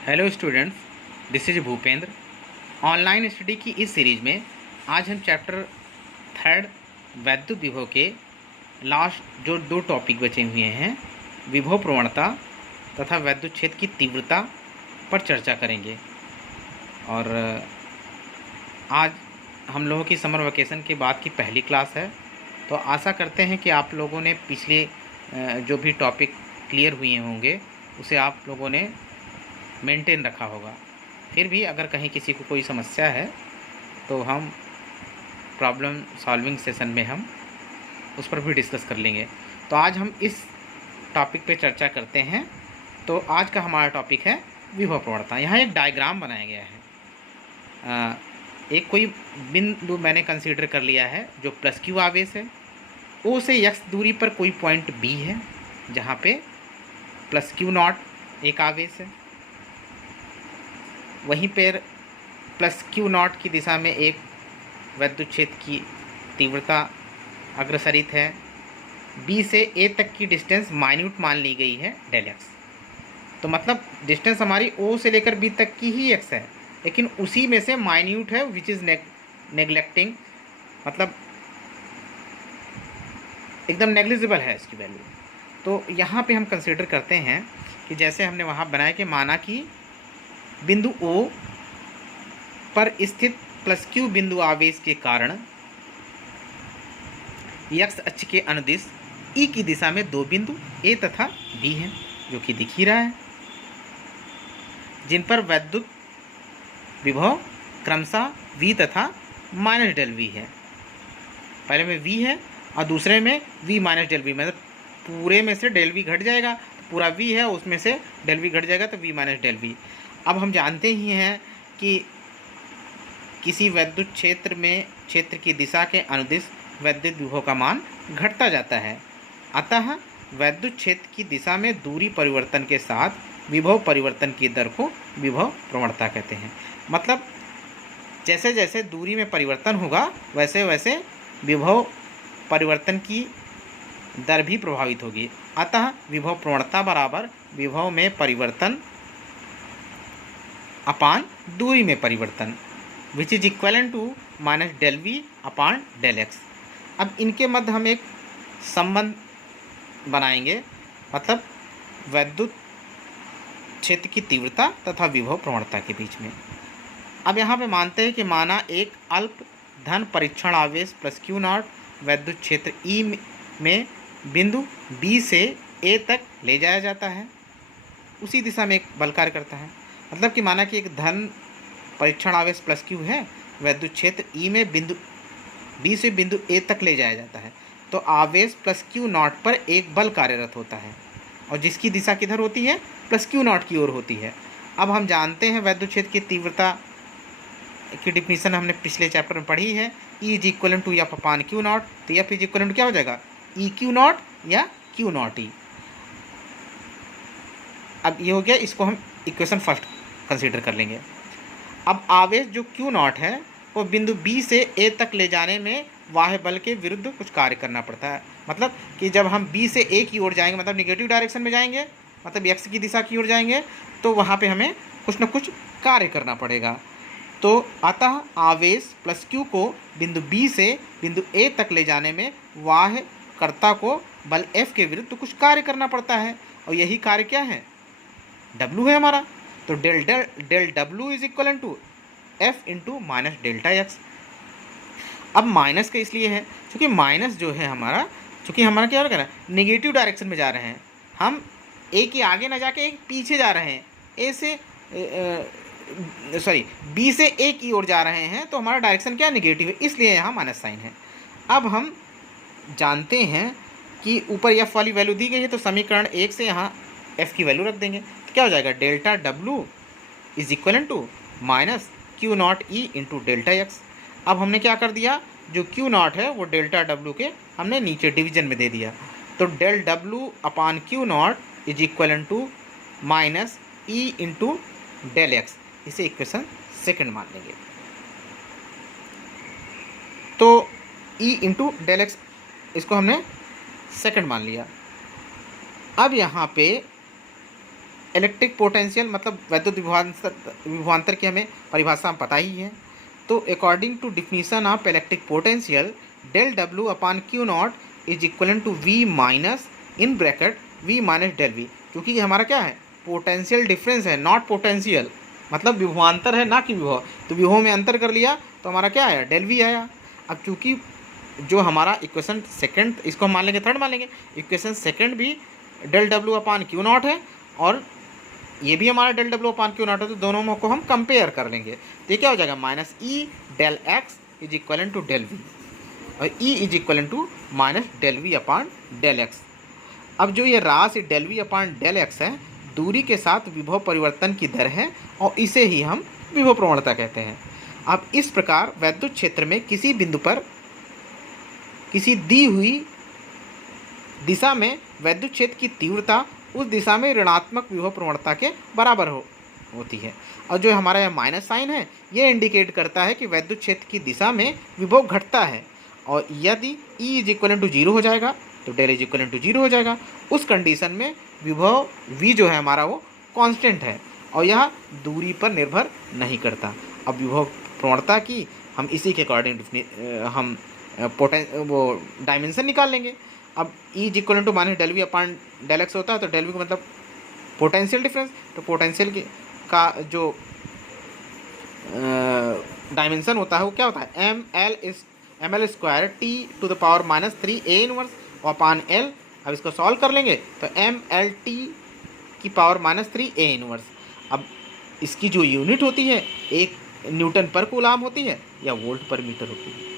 Hello students, this is Bhupendra. Online study की इस series में आज हम चैप्टर थर्ड वैद्युत विभव के लास्ट जो दो टॉपिक बचे हुए हैं, विभव प्रवणता तथा वैद्युत क्षेत्र की तीव्रता पर चर्चा करेंगे। और आज हम लोगों की समर वेकेशन के बाद की पहली क्लास है, तो आशा करते हैं कि आप लोगों ने पिछले जो भी टॉपिक क्लियर हुए होंगे उसे आप लोगों ने मेंटेन रखा होगा। फिर भी अगर कहीं किसी को कोई समस्या है तो हम प्रॉब्लम सॉल्विंग सेशन में हम उस पर भी डिस्कस कर लेंगे। तो आज हम इस टॉपिक पे चर्चा करते हैं। तो आज का हमारा टॉपिक है विभव प्रवणता। यहाँ एक डायग्राम बनाया गया है। एक कोई बिंदु मैंने कंसीडर कर लिया है जो प्लस क्यू आवेश है। ओ से यक्स दूरी पर कोई पॉइंट बी है जहाँ पे प्लस क्यू नॉट एक आवेश है। वहीं पर प्लस क्यू नॉट की दिशा में एक वैद्युत क्षेत्र की तीव्रता अग्रसरित है। बी से ए तक की डिस्टेंस माइन्यूट मान ली गई है डेल एक्स। तो मतलब डिस्टेंस हमारी ओ से लेकर बी तक की ही एक्स है, लेकिन उसी में से माइन्यूट है विच इज़ नेग्लेक्टिंग, मतलब एकदम नेग्लिजिबल है इसकी वैल्यू। तो यहाँ पे हम कंसिडर करते हैं कि जैसे हमने वहाँ बनाया कि माना कि बिंदु O पर स्थित प्लस क्यू बिंदु आवेश के कारण एक्स अक्ष के अनुदिश E की दिशा में दो बिंदु A तथा B हैं, जो कि दिख ही रहा है, जिन पर वैद्युत विभव क्रमशः V तथा माइनस डेल V है। पहले में V है और दूसरे में V माइनस डेल V, मतलब पूरे में से डेल V घट जाएगा, पूरा V है उसमें से डेल V घट जाएगा तो V माइनस डेल V। अब हम जानते ही हैं कि किसी वैद्युत क्षेत्र की दिशा के अनुदिश वैद्युत विभव का मान घटता जाता है। अतः वैद्युत क्षेत्र की दिशा में दूरी परिवर्तन के साथ विभव परिवर्तन की दर को विभव प्रवणता कहते हैं। मतलब जैसे जैसे दूरी में परिवर्तन होगा वैसे वैसे विभव परिवर्तन की दर भी प्रभावित होगी। अतः विभव प्रवणता बराबर विभव में परिवर्तन अपान दूरी में परिवर्तन, which is equivalent to minus del V upon del X. अब इनके मध्य हम एक संबंध बनाएंगे, मतलब वैद्युत क्षेत्र की तीव्रता तथा विभव प्रवणता के बीच में। अब यहाँ पे मानते हैं कि माना एक अल्प धन परीक्षण आवेश प्लस क्यू नॉट वैद्युत क्षेत्र ई में बिंदु बी से ए तक ले जाया जाता है। उसी दिशा में एक बल कार्य करता है। मतलब कि माना कि एक धन परीक्षण आवेश प्लस क्यू है, वैद्युत क्षेत्र ई में बिंदु बी से बिंदु ए तक ले जाया जाता है, तो आवेश प्लस क्यू नॉट पर एक बल कार्यरत होता है और जिसकी दिशा किधर होती है, प्लस क्यू नॉट की ओर होती है। अब हम जानते हैं वैद्युत क्षेत्र की तीव्रता की डिफिनीशन हमने पिछले चैप्टर में पढ़ी है, E is equal to F upon Q naught. तो एफ इज इक्वल टू क्या हो जाएगा, ई क्यू नॉट या क्यू नॉट ई। अब ये हो गया, इसको हम इक्वेशन फर्स्ट कंसीडर कर लेंगे। अब आवेश जो क्यू नॉट है वो बिंदु बी से ए तक ले जाने में बाह्य बल के विरुद्ध कुछ कार्य करना पड़ता है। मतलब कि जब हम बी से ए की ओर जाएंगे, मतलब निगेटिव डायरेक्शन में जाएंगे, मतलब एक्स की दिशा की ओर जाएंगे, तो वहाँ पे हमें कुछ न कुछ कार्य करना पड़ेगा। तो अतः आवेश प्लस क्यू को बिंदु बी से बिंदु ए तक ले जाने में बाह्य कर्ता को बल एफ के विरुद्ध कुछ कार्य करना पड़ता है, और यही कार्य क्या है, डब्लू है हमारा। तो del W is equal to F into minus delta X. अब माइनस का इसलिए है क्योंकि माइनस जो है हमारा, चूँकि हमारा क्या हो रहा है, निगेटिव डायरेक्शन में जा रहे हैं, हम ए के आगे ना जाके एक पीछे जा रहे हैं, ए से बी से ए की ओर जा रहे हैं, तो हमारा डायरेक्शन क्या निगेटिव है, इसलिए यहाँ माइनस साइन है। अब हम जानते हैं कि ऊपर एफ वाली वैल्यू दी गई है, तो समीकरण 1 से यहाँ एफ की वैल्यू रख देंगे, तो क्या हो जाएगा, delta W is equal to minus Q naught E into delta X. अब हमने क्या कर दिया, जो क्यू नॉट है वो डेल्टा डब्लू के हमने नीचे डिवीजन में दे दिया, तो del W upon Q naught is equal to minus E into del X. इसे इक्वेशन सेकेंड मान लेंगे। तो ई इंटू डेल एक्स इसको हमने सेकेंड मान लिया। अब यहाँ पे इलेक्ट्रिक पोटेंशियल मतलब वैद्युत विभवांतर की हमें परिभाषा हम पता ही है। तो according to definition of electric potential, del W upon Q naught is equal to V minus in bracket V minus del V, क्योंकि हमारा क्या है, पोटेंशियल डिफरेंस है, नॉट पोटेंशियल, मतलब विभवांतर है ना कि विभव, तो विभव में अंतर कर लिया तो हमारा क्या आया, डेल वी आया। अब चूँकि जो हमारा इक्वेशन सेकंड, इसको हम मान लेंगे थर्ड मान लेंगे, इक्वेशन सेकंड भी del W upon Q naught है और ये भी हमारा del W upon Q naught है, तो दोनों को हम कंपेयर कर लेंगे। तो ये क्या हो जाएगा, minus E del X is equal to del V, और E is equal to minus del V upon del X. अब जो ये राशि del V upon del X है, दूरी के साथ विभव परिवर्तन की दर है और इसे ही हम विभव प्रवणता कहते हैं। अब इस प्रकार वैद्युत क्षेत्र में किसी बिंदु पर किसी दी हुई दिशा में वैद्युत क्षेत्र की तीव्रता उस दिशा में ऋणात्मक विभव प्रवणता के बराबर होती है। और जो हमारा यह माइनस साइन है, ये इंडिकेट करता है कि वैद्युत क्षेत्र की दिशा में विभव घटता है, और यदि E is equal to zero हो जाएगा तो del is equal to zero हो जाएगा। उस कंडीशन में विभव V जो है हमारा वो कांस्टेंट है और यह दूरी पर निर्भर नहीं करता। अब विभव प्रवणता की हम इसी के अकॉर्डिंग हम वो डायमेंशन निकाल लेंगे। अब E is equal to minus del V upon del X होता है, तो डेल वी का मतलब पोटेंशियल डिफरेंस, तो पोटेंशियल का जो डायमेंशन होता है वो क्या होता है, M L square T to the power minus 3 A inverse upon L. अब इसको सॉल्व कर लेंगे तो एम एल टी की पावर माइनस 3 ए इनवर्स। अब इसकी जो यूनिट होती है एक न्यूटन पर कूलाम होती है या वोल्ट पर मीटर होती है।